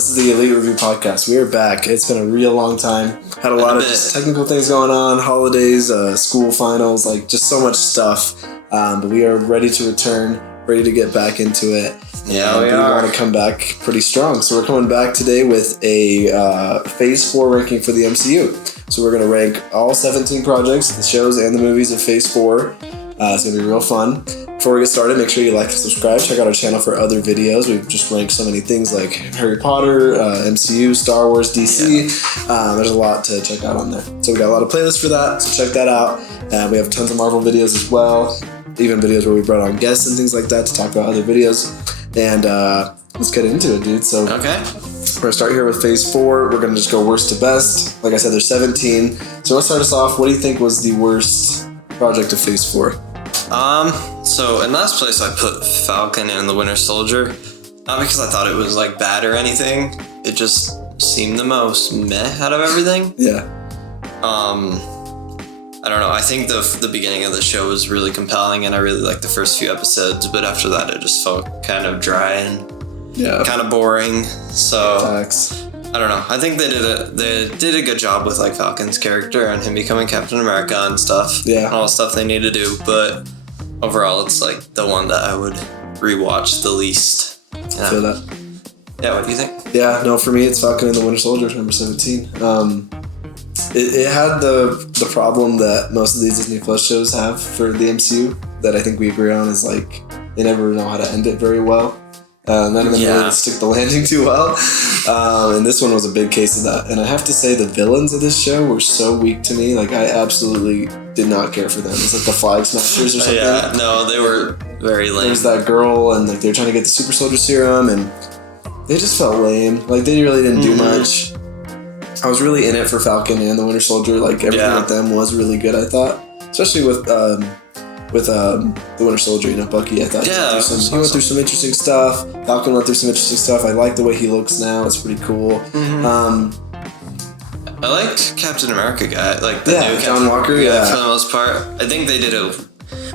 This is the ELEET Review Podcast. We are back. It's been a real long time. Had a lot of just technical things going on, holidays, school finals, like just so much stuff. But we are ready to return, ready to get back into it. Yeah, we want to come back pretty strong. So we're coming back today with a Phase 4 ranking for the MCU. So we're going to rank all 17 projects, the shows and the movies of Phase 4. It's going to be real fun. Before we get started, make sure you like and subscribe. Check out our channel for other videos. We've just ranked so many things like Harry Potter, MCU, Star Wars, DC. There's a lot to check out on there. So we got a lot of playlists for that, so check that out. We have tons of Marvel videos as well, even videos where we brought on guests and things like that to talk about other videos. And let's get into it, dude. So okay. We're going to start here with Phase 4. We're going to just go worst to best. Like I said, there's 17. So let's start us off. What do you think was the worst project of Phase 4? So in last place I put Falcon and the Winter Soldier. Not because I thought it was like bad or anything. It just seemed the most meh out of everything. Yeah. I don't know. I think the beginning of the show was really compelling and I really liked the first few episodes, but after that it just felt kind of dry and kind of boring. So Facts. I don't know. I think they did a good job with like Falcon's character and him becoming Captain America and stuff. Yeah. And all the stuff they need to do, but overall, it's like the one that I would rewatch the least. I feel that. Yeah, what do you think? Yeah, no, for me, it's Falcon and the Winter Soldier, number 17. It had the problem that most of these Disney Plus shows have for the MCU that I think we agree on is like they never know how to end it very well. None of them really stick the landing too well. And this one was a big case of that. And I have to say the villains of this show were so weak to me. Like, I absolutely did not care for them. It's like the Flag Smashers or something. Yeah, no, they were very lame. There's that girl, and like they were trying to get the Super Soldier Serum, and they just felt lame. Like, they really didn't do much. I was really in it for Falcon and the Winter Soldier. Like, everything with them was really good, I thought. Especially with the Winter Soldier, Bucky, I thought he went through some interesting stuff. Falcon went through some interesting stuff. I like the way he looks now. It's pretty cool. I liked Captain America guy, like the new John Walker. Yeah, for the most part. I think they did a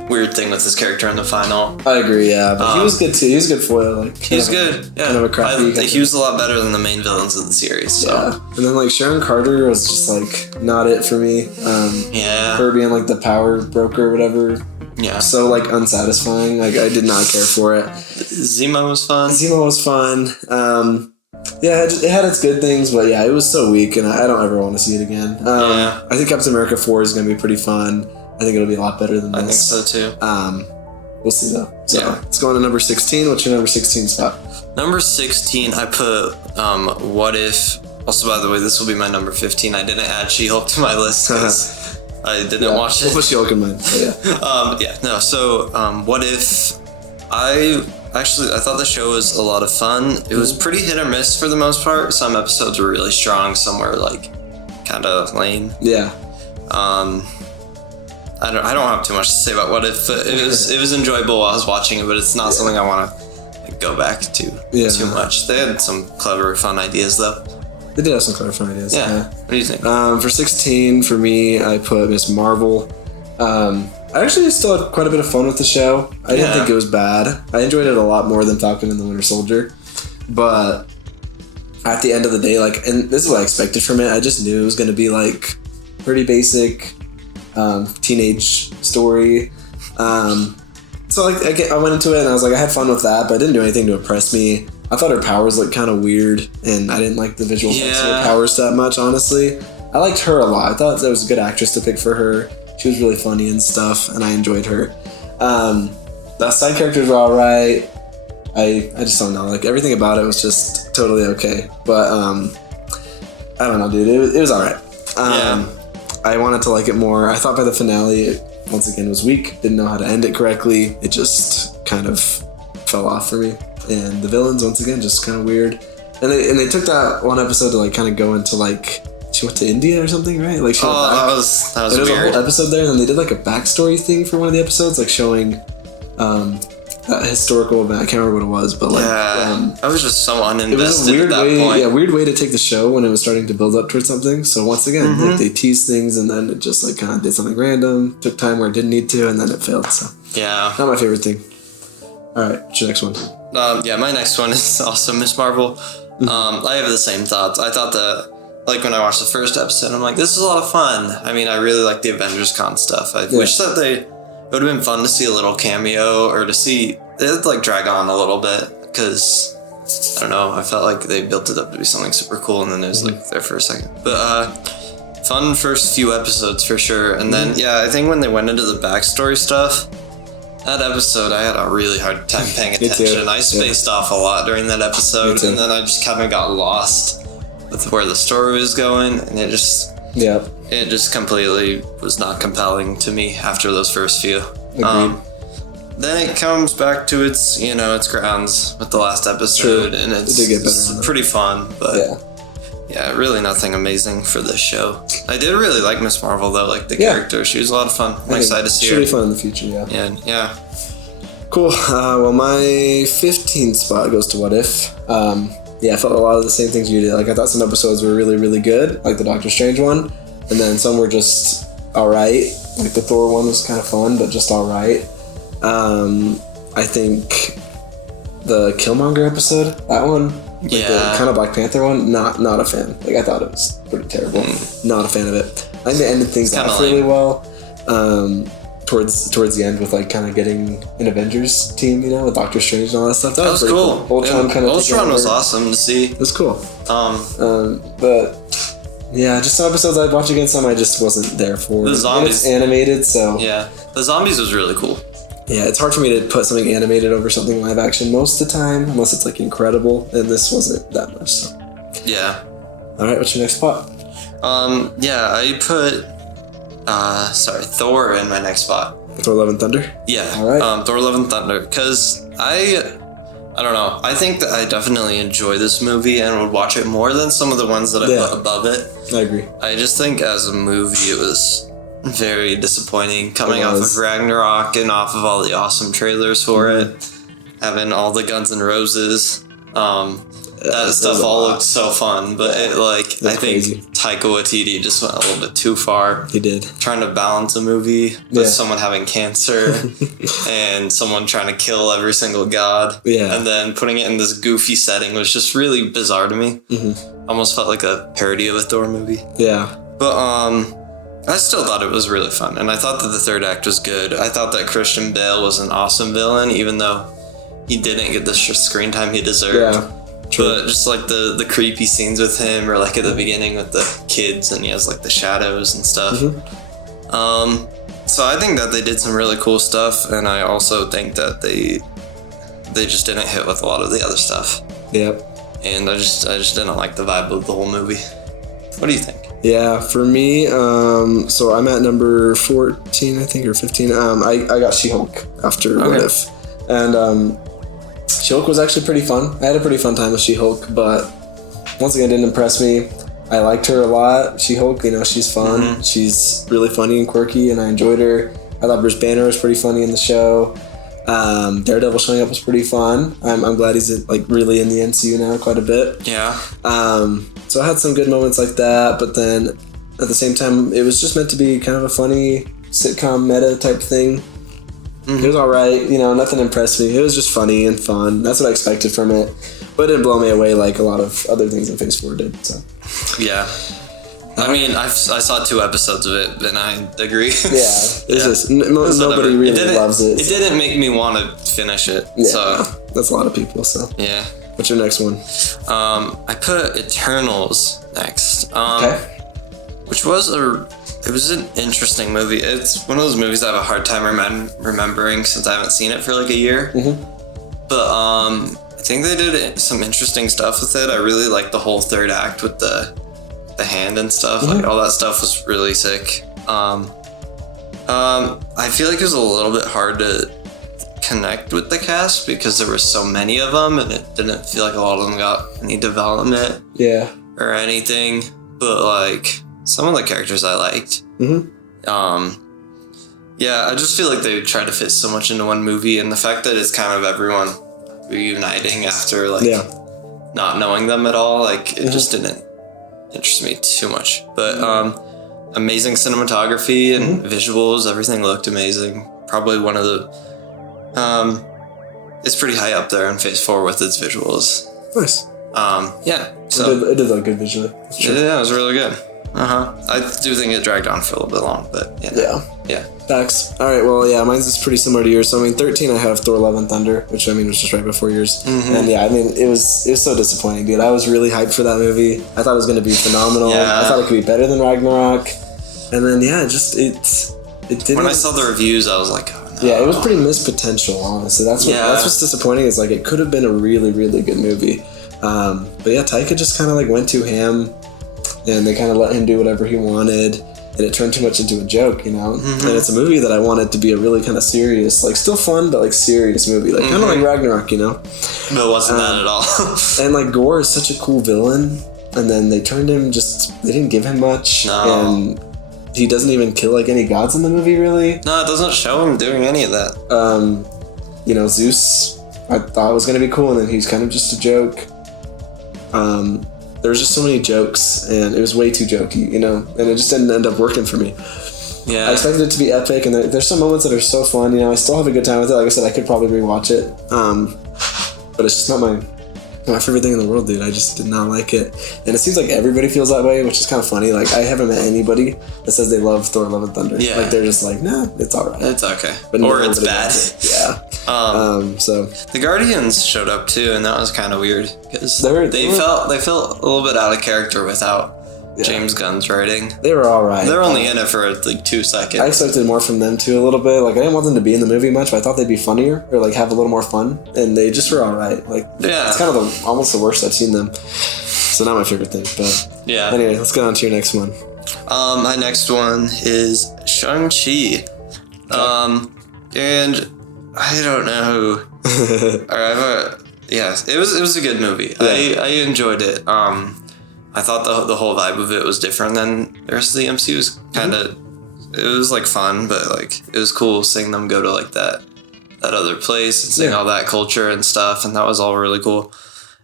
weird thing with his character in the final. I agree. Yeah, but he was good too. He was good foil. Like he's good. Yeah, kind of a crappy. He was a lot better than the main villains of the series. So. Yeah, and then like Sharon Carter was just like not it for me. Her being like the power broker or whatever. Yeah. So like unsatisfying. Like I did not care for it. Zemo was fun. Yeah, it had its good things, but yeah, it was so weak, and I don't ever want to see it again. I think Captain America 4 is going to be pretty fun. I think it'll be a lot better than this. I think so too. We'll see though. So let's go on to number 16. What's your number 16 spot? Number 16, I put What If. Also, by the way, this will be my number 15. I didn't add She-Hulk to my list because I didn't watch it. We'll put She-Hulk in mine. So What If? I thought the show was a lot of fun. It was pretty hit or miss for the most part. Some episodes were really strong, some were like kind of lame. Yeah. I don't have too much to say about What If, but it was enjoyable while I was watching it, but it's not something I want to go back to too much. They had some clever, fun ideas though. They did have some clever, fun ideas. Yeah. What do you think? For 16, for me, I put Miss Marvel. I actually still had quite a bit of fun with the show. I didn't think it was bad. I enjoyed it a lot more than Falcon and the Winter Soldier. But at the end of the day, like, and this is what I expected from it, I just knew it was going to be like pretty basic teenage story. So like I went into it and I was like, I had fun with that, but I didn't do anything to impress me. I thought her powers looked kind of weird, and I didn't like the visual effects of her powers that much, honestly. I liked her a lot. I thought there was a good actress to pick for her. She was really funny and stuff, and I enjoyed her. The side characters were alright. I just don't know. Like, everything about it was just totally okay. But, I don't know, dude. It was alright. I wanted to like it more. I thought by the finale, it, once again, was weak. Didn't know how to end it correctly. It just kind of fell off for me. And the villains, once again, just kind of weird. And they took that one episode to, like, kind of go into, like, she went to India or something, right? Like, she went back. that was weird. There was a whole episode there, and then they did like a backstory thing for one of the episodes, like showing that historical event. I can't remember what it was, but like I was just so uninvested. It was a weird at that way, point. weird way to take the show when it was starting to build up towards something. So once again, like, they teased things, and then it just like kind of did something random, took time where it didn't need to, and then it failed. So not my favorite thing. All right, what's your next one? My next one is also Miss Marvel. I have the same thoughts. I thought that, like, when I watched the first episode, I'm like, this is a lot of fun. I mean, I really like the Avengers Con stuff. I wish that it would have been fun to see a little cameo, or to see it, like, drag on a little bit, because, I don't know, I felt like they built it up to be something super cool, and then it was, like, there for a second. But, fun first few episodes, for sure. And then, I think when they went into the backstory stuff, that episode, I had a really hard time paying attention. I spaced off a lot during that episode, and then I just kind of got lost with where the story was going, and it just completely was not compelling to me after those first few. Then it comes back to its grounds with the last episode, and it's pretty fun, but really nothing amazing for this show. I did really like Miss Marvel, though, like the character. She was a lot of fun. I'm excited to see her. She'll be fun in the future, Yeah. Cool. Well, my 15th spot goes to What If. I felt a lot of the same things you did. Like, I thought some episodes were really, really good, like the Doctor Strange one, and then some were just alright. Like, the Thor one was kind of fun, but just alright. I think the Killmonger episode, that one, the kind of Black Panther one, not a fan. Like, I thought it was pretty terrible. Not a fan of it. I think they ended things off really well. Towards the end, with like kind of getting an Avengers team, with Doctor Strange and all that stuff. That was cool. Ultron was awesome to see. It was cool. But just some episodes I'd watch again. Some I just wasn't there for. The zombies, it's animated, so the zombies was really cool. Yeah, it's hard for me to put something animated over something live action most of the time, unless it's like incredible, and this wasn't that much. So. Yeah. All right, what's your next spot? I put Thor in my next spot. Thor: Love and Thunder? Yeah. All right. Thor: Love and Thunder, because I don't know. I think that I definitely enjoy this movie and would watch it more than some of the ones that I put above it. I agree. I just think as a movie it was very disappointing, coming off of Ragnarok and off of all the awesome trailers for it, having all the Guns N' Roses. That stuff all looked so fun, but I think crazy. Taika Waititi just went a little bit too far. He did. Trying to balance a movie with someone having cancer and someone trying to kill every single god. Yeah. And then putting it in this goofy setting was just really bizarre to me. Almost felt like a parody of a Thor movie. Yeah. But I still thought it was really fun, and I thought that the third act was good. I thought that Christian Bale was an awesome villain, even though he didn't get the screen time he deserved. Yeah. True. But just like the creepy scenes with him, or like at the beginning with the kids, and he has like the shadows and stuff. So I think that they did some really cool stuff, and I also think that they just didn't hit with a lot of the other stuff. Yep. And I just didn't like the vibe of the whole movie. What do you think? Yeah, for me, so I'm at number 14, I think, or 15. I got She-Hulk after What If, and She-Hulk was actually pretty fun. I had a pretty fun time with She-Hulk, but once again, didn't impress me. I liked her a lot. She-Hulk, she's fun. She's really funny and quirky, and I enjoyed her. I thought Bruce Banner was pretty funny in the show. Daredevil showing up was pretty fun. I'm glad he's really in the MCU now quite a bit. Yeah. So I had some good moments like that, but then at the same time, it was just meant to be kind of a funny sitcom meta type thing. It was alright, nothing impressed me. It was just funny and fun. That's what I expected from it. But it didn't blow me away like a lot of other things in Phase 4 did. So. Yeah. I mean, I saw 2 episodes of it, and I agree. Just nobody really loves it. It didn't make me want to finish it. Yeah, so that's a lot of people. So yeah. What's your next one? I put Eternals next. Which was it was an interesting movie. It's one of those movies I have a hard time remembering since I haven't seen it for like a year. But I think they did some interesting stuff with it. I really liked the whole third act with the hand and stuff. Like all that stuff was really sick. I feel like it was a little bit hard to connect with the cast because there were so many of them, and it didn't feel like a lot of them got any development. Or anything. But like some of the characters I liked. I just feel like they tried to fit so much into one movie, and the fact that it's kind of everyone reuniting after not knowing them at all, it just didn't interest me too much. But amazing cinematography and visuals, everything looked amazing. Probably one of the it's pretty high up there in Phase 4 with its visuals. Nice. So it did look good visually. Yeah, it was really good. I do think it dragged on for a little bit long, but yeah. Facts. All right, well, yeah, mine's is pretty similar to yours. So, I mean, 13, I have Thor: Love and Thunder, which, I mean, was just right before yours. And, yeah, I mean, it was so disappointing, dude. I was really hyped for that movie. I thought it was going to be phenomenal. Yeah. I thought it could be better than Ragnarok. And then, yeah, it didn't. When I saw the reviews, I was like, oh, no. Yeah, it was pretty missed potential, honestly. That's what's disappointing is, like, it could have been a really, really good movie. But, yeah, Taika just kind of, like, went too ham, and they kind of let him do whatever he wanted. And it turned too much into a joke, you know? And it's a movie that I wanted to be a really kind of serious, like, still fun, but, like, serious movie. Like, kind of like Ragnarok, you know? No, it wasn't that at all. And, like, Gore is such a cool villain. And then they turned him they didn't give him much. No. And he doesn't even kill, like, any gods in the movie, really. No, it doesn't show him doing any of that. You know, Zeus, I thought was going to be cool, and then he's kind of just a joke. There was just so many jokes, and it was way too jokey, you know, and it just didn't end up working for me. Yeah. I expected it to be epic, and there's some moments that are so fun, you know, I still have a good time with it. Like I said, I could probably rewatch it, but it's just not my favorite thing in the world, dude. I just did not like it, and it seems like everybody feels that way, which is kind of funny. Like, I haven't met anybody that says they love Thor: Love and Thunder. Yeah. Like, they're just like, nah, it's alright. It's okay. But or it's bad. Yeah. So the Guardians showed up too, and that was kind of weird because they felt a little bit out of character without James Gunn's writing. They were all right. They're only in it for like 2 seconds. I expected more from them too, a little bit. Like, I didn't want them to be in the movie much, but I thought they'd be funnier or like have a little more fun, and they just were all right. Like, it's kind of almost the worst I've seen them. So not my favorite thing, but yeah. Anyway, let's get on to your next one. My next one is Shang-Chi. And I don't know. It was a good movie. Yeah. I enjoyed it. I thought the whole vibe of it was different than the rest of the MCU. It was kind of, it was like fun, but like it was cool seeing them go to like that other place and seeing all that culture and stuff, and that was all really cool.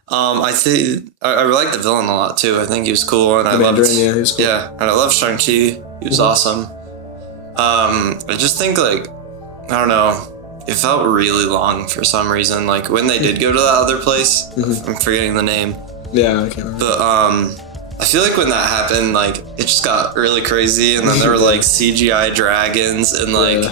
I think I liked the villain a lot too. I think he was cool, and he was cool. Yeah, and I love Shang-Chi. He was awesome. I just think like, I don't know. It felt really long for some reason. Like when they did go to that other place, I'm forgetting the name. Yeah, I can't remember. But I feel like when that happened, like it just got really crazy, and then there were like CGI dragons and like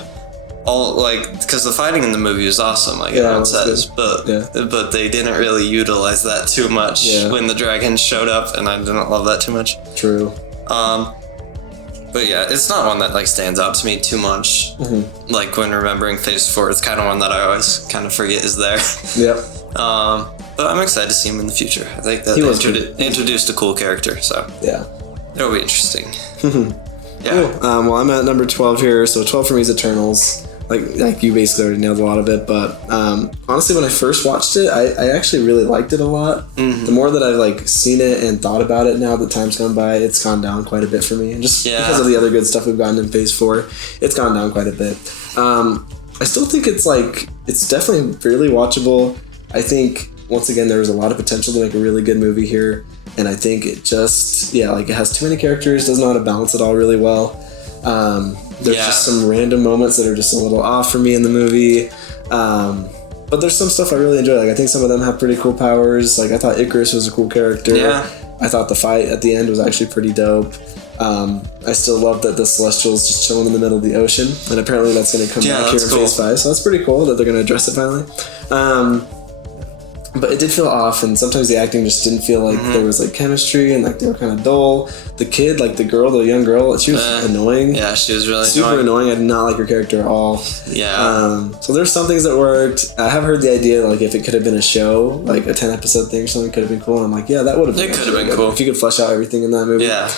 all like, because the fighting in the movie was awesome, like everyone says, but they didn't really utilize that too much when the dragons showed up, and I didn't love that too much. True. But yeah, it's not one that like stands out to me too much. Like when remembering Phase 4, it's kind of one that I always kind of forget is there. Yep. But I'm excited to see him in the future. I think that they introduced a cool character, so it'll be interesting. Yeah. Cool. Well, I'm at number 12 here, so 12 for me is Eternals. Like you basically already nailed a lot of it, but honestly, when I first watched it, I actually really liked it a lot. The more that I've like seen it and thought about it now that time's gone by, it's gone down quite a bit for me. And just because of the other good stuff we've gotten in Phase 4, it's gone down quite a bit. I still think it's definitely fairly watchable. I think, once again, there's a lot of potential to make a really good movie here, and I think it just, it has too many characters, doesn't know how to balance it all really well. There's just some random moments that are just a little off for me in the movie. But there's some stuff I really enjoy. Like, I think some of them have pretty cool powers. Like, I thought Icarus was a cool character. Yeah. I thought the fight at the end was actually pretty dope. I still love that the Celestial's just chilling in the middle of the ocean, and apparently that's going to come back here in Phase 5, so that's pretty cool that they're going to address it finally. But it did feel off, and sometimes the acting just didn't feel like there was like chemistry, and like they were kind of dull. The kid, like the young girl, she was annoying. Yeah, she was really super annoying. I did not like her character at all. Yeah. So there's some things that worked. I have heard the idea like if it could have been a show, like a 10-episode thing or something, could have been cool. And I'm like, yeah, that would have been. It could have been cool if you could flesh out everything in that movie. Yeah.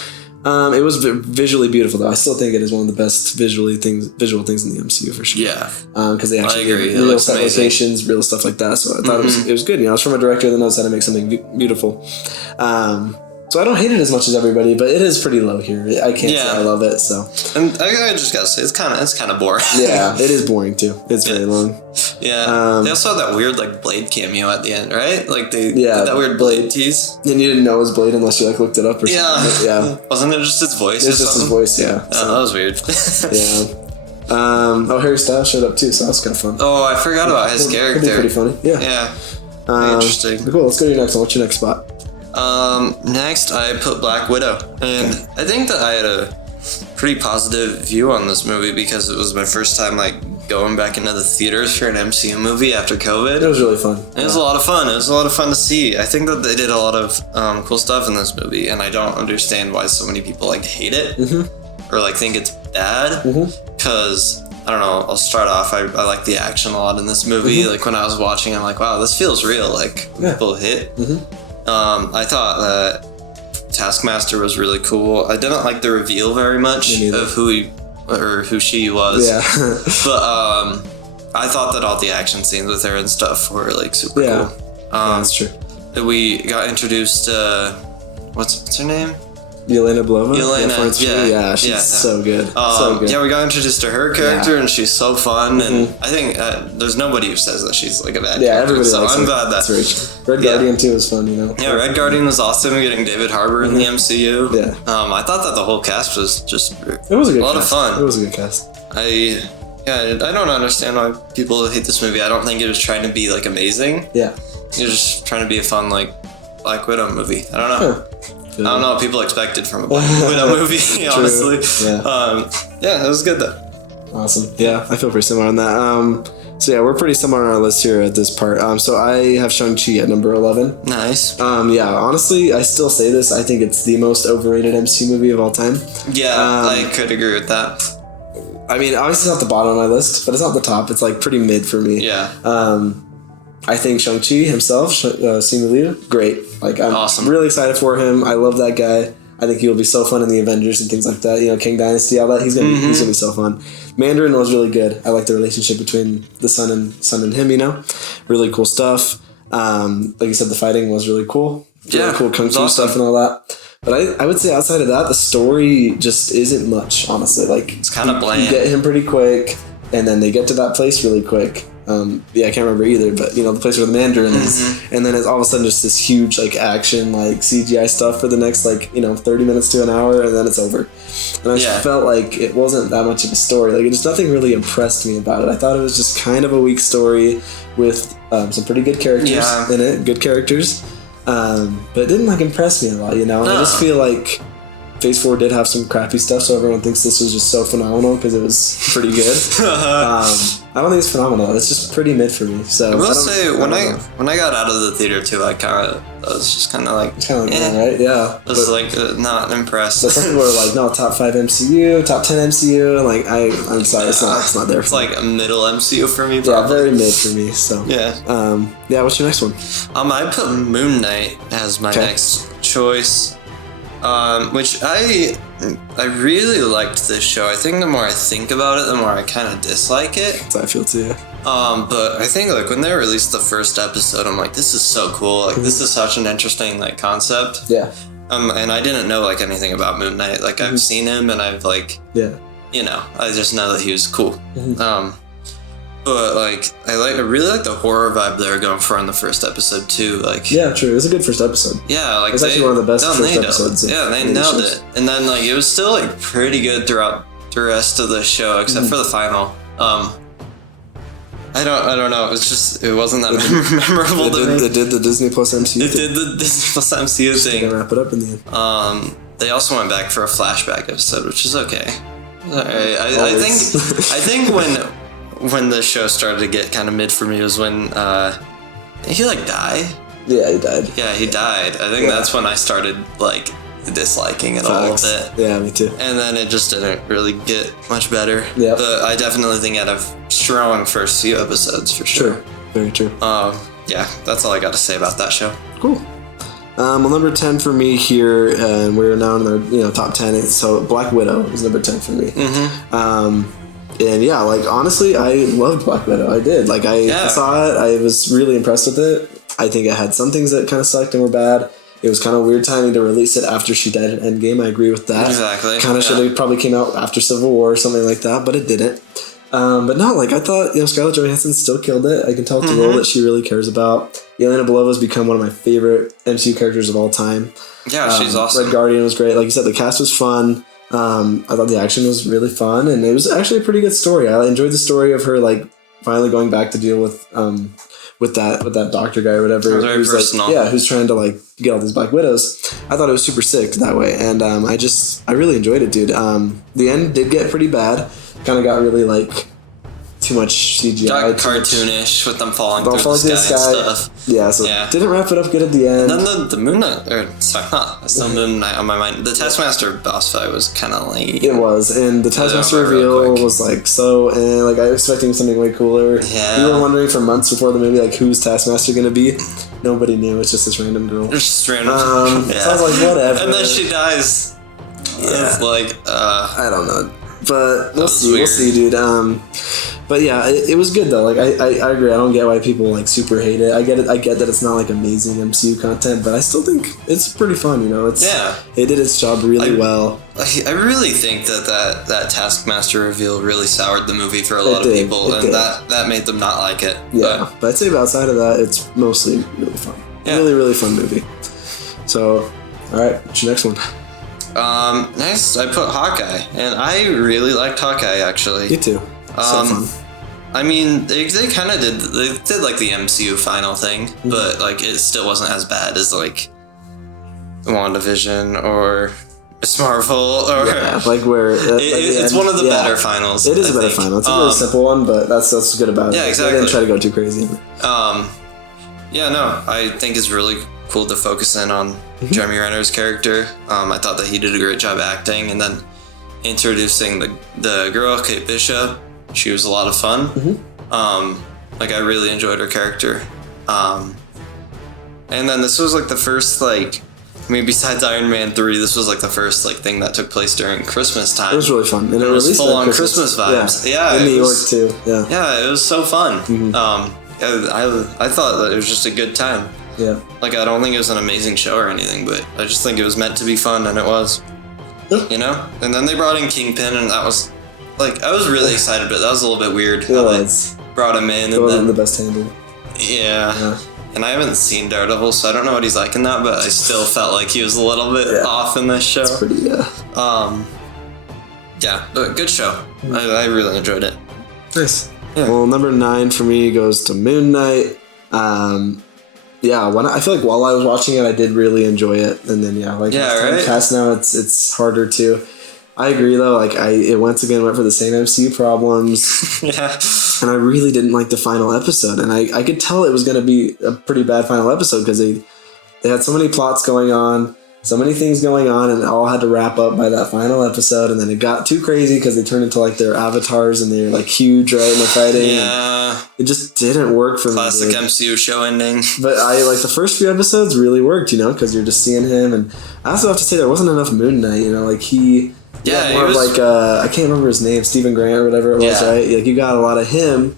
It was visually beautiful, though. I still think it is one of the best visual things in the MCU for sure. Yeah. Because they actually did real set locations, real stuff like that. So I thought it was good. You know, it's from a director that knows how to make something beautiful. So I don't hate it as much as everybody, but it is pretty low here. I can't say I love it. So. And I just gotta say, it's kind of boring. Yeah, it is boring too. It's very long. Yeah. They also had that weird like Blade cameo at the end, right? Like they did that weird Blade tease. And you didn't know it was Blade unless you like looked it up or something. Yeah. Wasn't it just his voice? It's just his voice. Yeah. Oh, that was weird. Yeah. Harry Styles showed up too, so that was kind of fun. Oh, I forgot about his character. Pretty funny. Yeah. Yeah. Interesting. Cool. Let's go to your next one. What's your next spot? Next, I put Black Widow. And I think that I had a pretty positive view on this movie because it was my first time, like, going back into the theaters for an MCU movie after COVID. It was really fun. It was a lot of fun. It was a lot of fun to see. I think that they did a lot of cool stuff in this movie, and I don't understand why so many people, like, hate it or, like, think it's bad. Because, I don't know, I'll start off, I like the action a lot in this movie. Like, when I was watching, I'm like, wow, this feels real. Like, people hit. I thought that Taskmaster was really cool. I didn't like the reveal very much of who she was. Yeah. But I thought that all the action scenes with her and stuff were like super cool. That's true. We got introduced what's her name? Yelena Belova. Yelena, she's so good. So good. Yeah, we got introduced to her character, and she's so fun. And I think there's nobody who says that she's like a bad character. Everybody so likes I'm her. glad that Red Guardian too was fun, you know. Yeah, Red Guardian was awesome. Getting David Harbour in the MCU. Yeah. I thought that the whole cast was just it was a good lot cast. of fun. It was a good cast. I don't understand why people hate this movie. I don't think it was trying to be like amazing. Yeah. It was just trying to be a fun like Black Widow movie. I don't know. I don't know what people expected from a Black Widow movie, honestly. Yeah, it was good though. Awesome. Yeah, I feel pretty similar on that. So yeah, we're pretty similar on our list here at this part. So I have Shang-Chi at number 11. Nice. Yeah, honestly, I still say this. I think it's the most overrated MCU movie of all time. Yeah, I could agree with that. I mean, obviously it's not the bottom of my list, but it's not the top. It's like pretty mid for me. Yeah. I think Shang-Chi himself, Simu Liu, great. Like, I'm really excited for him. I love that guy. I think he will be so fun in the Avengers and things like that. You know, King Dynasty, all that. He's gonna be so fun. Mandarin was really good. I like the relationship between the son and him. You know, really cool stuff. Like you said, the fighting was really cool. Really cool kung fu stuff and all that. But I would say outside of that, the story just isn't much. Honestly, like it's kind of bland. You get him pretty quick, and then they get to that place really quick. I can't remember either, but you know, the place where the Mandarin is, and then it's all of a sudden just this huge like action like CGI stuff for the next 30 minutes to an hour, and then it's over. And I just felt like it wasn't that much of a story. Like, just nothing really impressed me about it. I thought it was just kind of a weak story with some pretty good characters in it, good characters, but it didn't like impress me a lot, you know. I just feel like Phase 4 did have some crappy stuff, so everyone thinks this was just so phenomenal because it was pretty good. I don't think it's phenomenal. It's just pretty mid for me. So I will say when I got out of the theater too, I was just kind of like, right? Yeah. I was not impressed. But some people are like, no, top 5 MCU, top 10 MCU, and like I'm sorry, it's not there. It's like a middle MCU for me. Probably. Yeah, very mid for me. So yeah. What's your next one? I put Moon Knight as my next choice. Which I really liked this show. I think the more I think about it, the more I kind of dislike it. That's how I feel too. But I think like when they released the first episode, I'm like, this is so cool. Like this is such an interesting like concept. Yeah. And I didn't know like anything about Moon Knight. Like I've seen him and I've like you know, I just know that he was cool. But like I really like the horror vibe they were going for in the first episode too. Like true. It was a good first episode. Yeah, like it's actually one of the best first episodes. Yeah, they nailed it. And then like it was still like pretty good throughout the rest of the show, except for the final. I don't know. It wasn't that memorable to me. They did the Disney Plus MCU. They did the Disney Plus MCU thing. Gonna wrap it up in the end. They also went back for a flashback episode, which is okay. I think when the show started to get kind of mid for me was when he like died. Yeah, he died. Yeah, he died. I think that's when I started like disliking it all a bit. Yeah, me too. And then it just didn't really get much better. Yeah. But I definitely think it had a strong first few episodes for sure. True. Very true. Yeah, that's all I got to say about that show. Cool. Well, number 10 for me here, and we're now in our top 10. So Black Widow is number 10 for me. And yeah, like honestly, I loved Black Widow. I did. Like I saw it. I was really impressed with it. I think it had some things that kind of sucked and were bad. It was kind of weird timing to release it after she died in Endgame. I agree with that. Exactly. Kind of should have probably came out after Civil War or something like that, but it didn't. But no, like I thought, Scarlett Johansson still killed it. I can tell it's a role that she really cares about. Yelena Belova has become one of my favorite MCU characters of all time. Yeah, she's awesome. Red Guardian was great. Like you said, the cast was fun. I thought the action was really fun, and it was actually a pretty good story. I enjoyed the story of her like finally going back to deal with with that doctor guy or whatever. Very personal. Like, who's trying to like get all these Black Widows. I thought it was super sick that way, and I really enjoyed it, dude. The end did get pretty bad. Kind of got really like too much CGI. Got cartoonish with them falling through the sky and stuff. Yeah, so didn't wrap it up good at the end. And then the Moon Knight, that's the Moon Knight on my mind. The Taskmaster boss fight was kind of lame. It was, and the Taskmaster reveal was like like I was expecting something way cooler. Yeah. We were wondering for months before the movie like who's Taskmaster gonna be. Nobody knew. It's just this random girl. It's just random. So I was like, whatever. And then she dies. Yeah. It's like, I don't know. But we'll see, dude. But yeah, it was good though. Like I agree. I don't get why people like super hate it. I get that it's not like amazing MCU content, but I still think it's pretty fun. You know, it did its job really well. I really think that Taskmaster reveal really soured the movie for a lot of people, and that made them not like it. Yeah, but I'd say outside of that, it's mostly really fun. Yeah. Really, really fun movie. So, all right, what's your next one? Next I put Hawkeye, and I really liked Hawkeye actually. Me too. So fun. I mean, they kind of did like the MCU final thing, but like it still wasn't as bad as like WandaVision or Miss Marvel or like where it's one of the better finals. It is a better final. It's a really simple one, but that's what's good about it. Yeah, exactly. They didn't try to go too crazy. I think it's really cool to focus in on Jeremy Renner's character. I thought that he did a great job acting, and then introducing the girl Kate Bishop. She was a lot of fun. Like I really enjoyed her character. And then this was like the first besides Iron Man 3, this was like the first thing that took place during Christmas time. It was really fun, and it was full on Christmas vibes. Yeah, in New York too. Yeah, yeah, it was so fun. I thought that it was just a good time. Yeah, like I don't think it was an amazing show or anything, but I just think it was meant to be fun, and it was. You know, and then they brought in Kingpin, and that was. Like, I was really excited, but that was a little bit weird how they brought him in. It wasn't the best handle. Yeah. And I haven't seen Daredevil, so I don't know what he's like in that, but I still felt like he was a little bit off in this show. It's pretty, yeah, but good show. I really enjoyed it. Nice. Yeah. Well, number 9 for me goes to Moon Knight. I feel like while I was watching it, I did really enjoy it. And then, cast now, it's harder to... I agree though, like it once again went for the same MCU problems. Yeah. And I really didn't like the final episode, and I could tell it was going to be a pretty bad final episode because they had so many plots going on, so many things going on, and it all had to wrap up by that final episode, and then it got too crazy because they turned into like their avatars and they're like huge, right, and they're fighting. Yeah. It just didn't work for Classic me. Classic MCU show ending. But I like the first few episodes really worked, you know, because you're just seeing him, and I also have to say there wasn't enough Moon Knight, you know, like he... Yeah, more like I can't remember his name, Stephen Grant or whatever it was, right? Like you got a lot of him,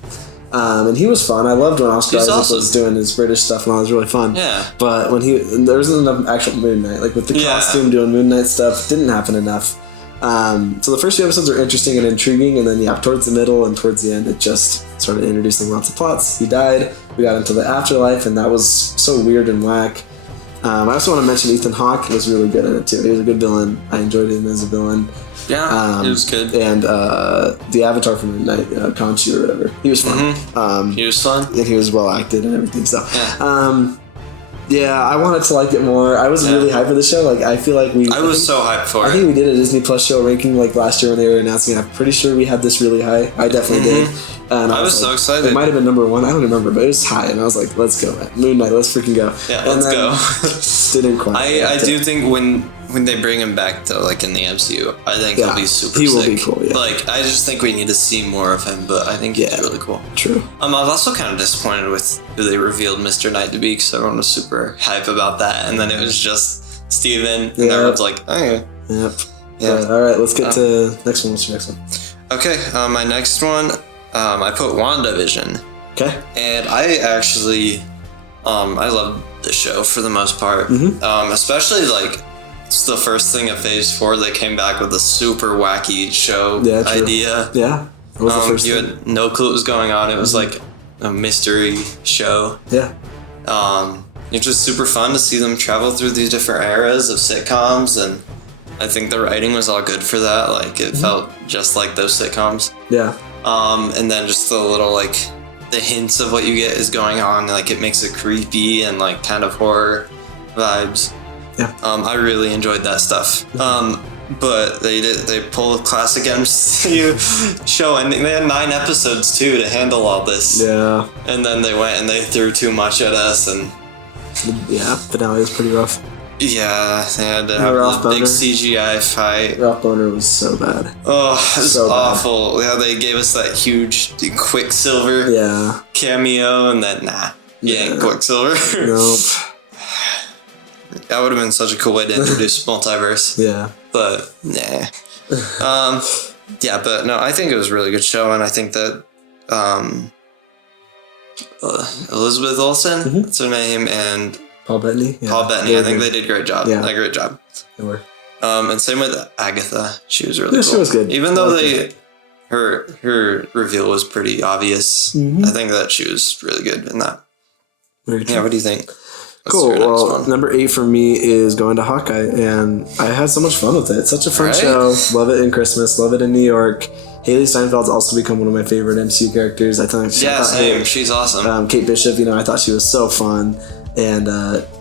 and he was fun. I loved when Oscar Isaac was doing his British stuff, and all. It was really fun. Yeah. But when there wasn't enough actual Moon Knight, like with the costume doing Moon Knight stuff, didn't happen enough. So the first few episodes are interesting and intriguing, and then towards the middle and towards the end, it just started introducing lots of plots. He died. We got into the afterlife, and that was so weird and whack. I also want to mention Ethan Hawke was really good in it too. He was a good villain. I enjoyed him as a villain. Yeah, it was good. And the avatar from Moon Knight, Khonshu or whatever, he was fun. He was fun, and he was well acted and everything. So, I wanted to like it more. I was really hyped for the show. Like, I feel like I was so hyped for it. I think we did a Disney Plus show ranking like last year when they were announcing it. I'm pretty sure we had this really high. I definitely did. And I was so excited. It might have been number 1. I don't remember, but it was high, and I was like, "Let's go, man. Moon Knight. Let's freaking go." Yeah, let's go. Didn't quite. I do think when they bring him back to like in the MCU, I think he'll be super sick. He will be cool. Yeah. Like I just think we need to see more of him, but I think he's really cool. True. I was also kind of disappointed with who they revealed Mr. Knight to be, because everyone was super hype about that, and then it was just Steven, and everyone's like, "Oh yeah." Yep. Yeah. All right, let's get to next one. What's your next one? Okay, my next one, I put WandaVision. Okay. And I actually, I love the show for the most part. Especially like, it's the first thing of Phase 4. They came back with a super wacky show idea. Yeah. It was the first you had no clue what was going on. It was like a mystery show. Yeah. It's just super fun to see them travel through these different eras of sitcoms, and I think the writing was all good for that. Like it felt just like those sitcoms. Yeah. And then just the little like the hints of what you get is going on. Like, it makes it creepy and like kind of horror vibes. Yeah. I really enjoyed that stuff. But they pulled a classic MCU show ending. They had 9 episodes too to handle all this. Yeah. And then they went and they threw too much at us, and yeah, finale was pretty rough. yeah, they had to have a big CGI fight. Ralph Boner was so bad. Oh, it was so awful. Yeah, they gave us that huge Quicksilver cameo, and then you ain't Quicksilver. Nope. That would have been such a cool way to introduce Multiverse. Yeah. But, nah. Yeah, but no, I think it was a really good show, and I think that Elizabeth Olsen, that's her name, and Paul Bettany. Yeah. Paul Bettany, I think they did a great job. Yeah. A great job. They were. And same with Agatha. She was really cool. She was good. Even though her reveal was pretty obvious, I think that she was really good in that. Very true. Yeah, what do you think? Cool. Well, number 8 for me is going to Hawkeye, and I had so much fun with it. It's such a fun show. Love it in Christmas. Love it in New York. Haley Steinfeld's also become one of my favorite MCU characters. I thought same. She's awesome. Kate Bishop, I thought she was so fun and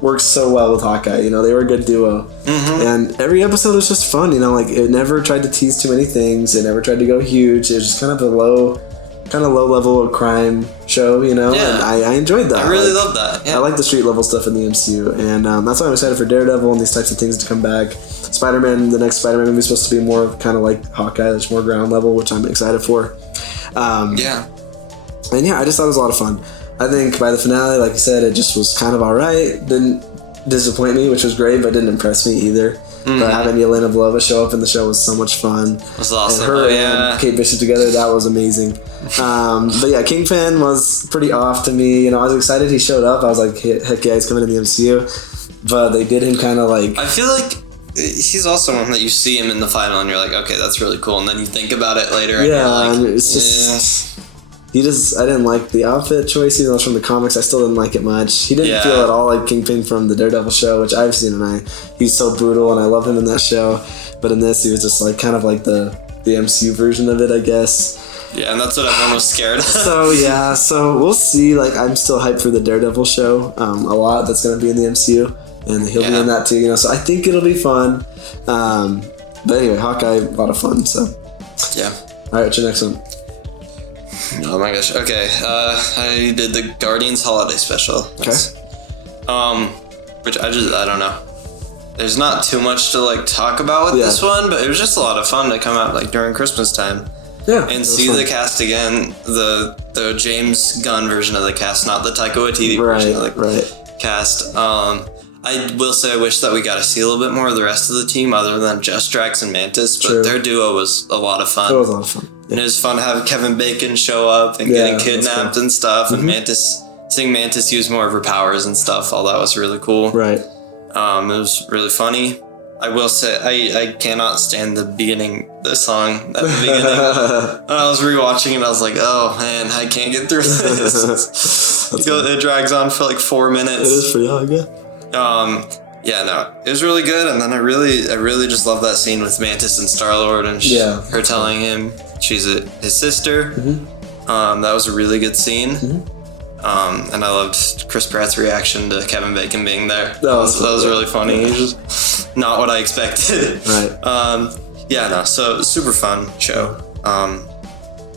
works so well with Hawkeye. They were a good duo. And every episode was just fun. Like it never tried to tease too many things. It never tried to go huge. It was just kind of a low level of crime show, and I enjoyed that. I really love that. Yeah. I like the street level stuff in the MCU, and that's why I'm excited for Daredevil and these types of things to come back. Spider-Man, the next Spider-Man movie is supposed to be more kind of like Hawkeye, that's more ground level, which I'm excited for. And yeah, I just thought it was a lot of fun. I think by the finale, like you said, it just was kind of alright. Didn't disappoint me, which was great, but didn't impress me either. But having Yelena Belova show up in the show was so much fun. It was awesome. And her and Kate Bishop together, that was amazing. But yeah, Kingpin was pretty off to me. I was excited he showed up. I was like, heck yeah, he's coming to the MCU. But they did him kind of like... I feel like he's also one that you see him in the final and you're like, okay, that's really cool. And then you think about it later and you're like... and it's just... I didn't like the outfit choice, even though it's from the comics. I still didn't like it much. He didn't feel at all like Kingpin from the Daredevil show, which I've seen, and he's so brutal, and I love him in that show. But in this, he was just like kind of like the MCU version of it, I guess. Yeah, and that's what everyone was scared of. So we'll see. Like, I'm still hyped for the Daredevil show a lot. That's going to be in the MCU, and he'll be in that too. So I think it'll be fun. But anyway, Hawkeye, a lot of fun. So yeah. All right, what's your next one? Oh my gosh. Okay. I did the Guardians Holiday Special. Which I don't know. There's not too much to like talk about with this one, but it was just a lot of fun to come out like during Christmas time. Yeah. And see the cast again, the James Gunn version of the cast, not the Taika Waititi version of the cast. I will say I wish that we got to see a little bit more of the rest of the team other than just Drax and Mantis, but their duo was a lot of fun. It was a lot of fun. And it was fun to have Kevin Bacon show up and getting kidnapped and stuff, and seeing Mantis use more of her powers and stuff. All that was really cool. Right. It was really funny. I will say I cannot stand the song at the beginning. And I was rewatching it, I was like, oh man, I can't get through this. It drags on for like 4 minutes. It is pretty long, yeah. It was really good, and then I really just love that scene with Mantis and Star-Lord, and her telling him she's his sister. That was a really good scene. And I loved Chris Pratt's reaction to Kevin Bacon being there. That was really funny. It was just not what I expected. Right. So super fun show. I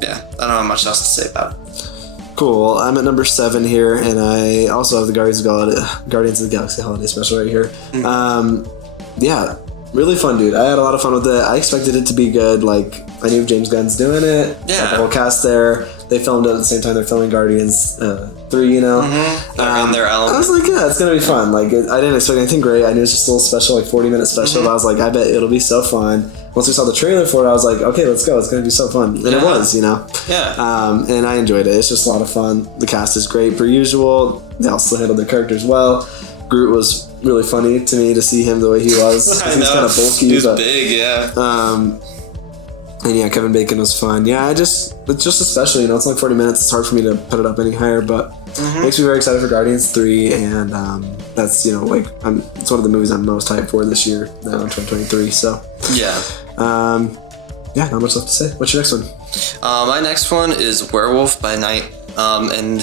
don't have much else to say about it. Cool. Well, I'm at number 7 here, and I also have the Guardians of the Galaxy Holiday Special right here. Really fun, dude. I had a lot of fun with it. I expected it to be good. Like, I knew James Gunn's doing it. Yeah. Got the whole cast there. They filmed it at the same time they're filming Guardians 3, They're in I their element. was like, yeah, it's going to be fun. Like, I didn't expect anything great. I knew it was just a little special, like 40-minute special. But I was like, I bet it'll be so fun. Once we saw the trailer for it, I was like, okay, let's go. It's going to be so fun. And it was, Yeah. And I enjoyed it. It's just a lot of fun. The cast is great per usual. They also handled their characters well. Groot was really funny to me to see him the way he was. I know. He's kind of bulky. He was big, yeah. And yeah, Kevin Bacon was fun. Yeah, it's just a special, it's only 40 minutes. It's hard for me to put it up any higher, but it makes me very excited for Guardians 3, and that's, it's one of the movies I'm most hyped for this year, now in 2023, so. Yeah. Not much left to say. What's your next one? My next one is Werewolf by Night. And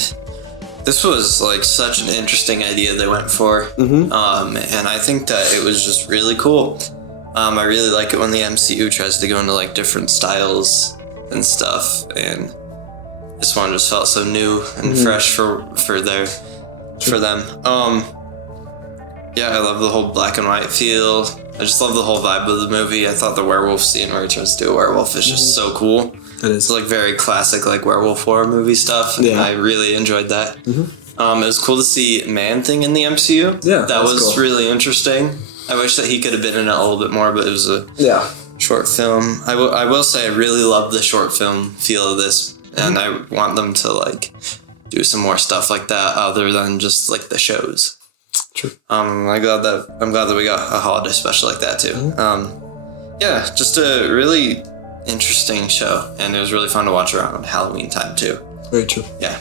this was like such an interesting idea they went for. And I think that it was just really cool. I really like it when the MCU tries to go into like different styles and stuff, and this one just felt so new and fresh for them. Yeah, I love the whole black and white feel. I just love the whole vibe of the movie. I thought the werewolf scene where he turns to a werewolf is just so cool. It is. It's like very classic like werewolf horror movie stuff, and I really enjoyed that. It was cool to see Man-Thing in the MCU. Yeah, that was cool. really interesting. I wish that he could have been in it a little bit more, but it was a short film. I will say I really love the short film feel of this, and I want them to like do some more stuff like that other than just like the shows. True. I'm glad that we got a holiday special like that too. Yeah, just a really interesting show, and it was really fun to watch around Halloween time too. Very true. Yeah.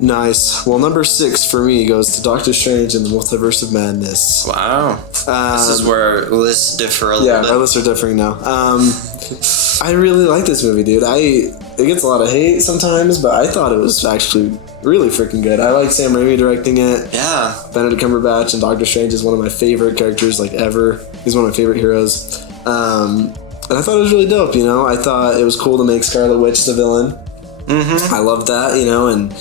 Nice. Well, number 6 for me goes to Doctor Strange and the Multiverse of Madness. Wow. This is where lists differ a little bit. Yeah, our lists are differing now. I really like this movie, dude. It gets a lot of hate sometimes, but I thought it was actually really freaking good. I like Sam Raimi directing it. Yeah. Benedict Cumberbatch and Doctor Strange is one of my favorite characters, like, ever. He's one of my favorite heroes. And I thought it was really dope, you know? I thought it was cool to make Scarlet Witch the villain. I loved that, you know, and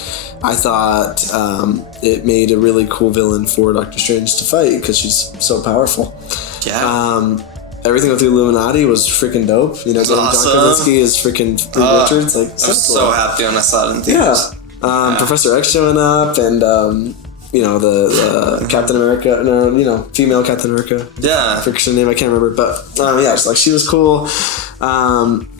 I thought it made a really cool villain for Doctor Strange to fight because she's so powerful. Yeah. Everything with the Illuminati was freaking dope. You know, Awesome. John Krasinski is freaking Reed Richards. Like, I was so happy when I saw it in theaters. Professor X showing up, and you know, the Captain America, female Captain America. Yeah. I forget her name, I can't remember, but it's like she was cool.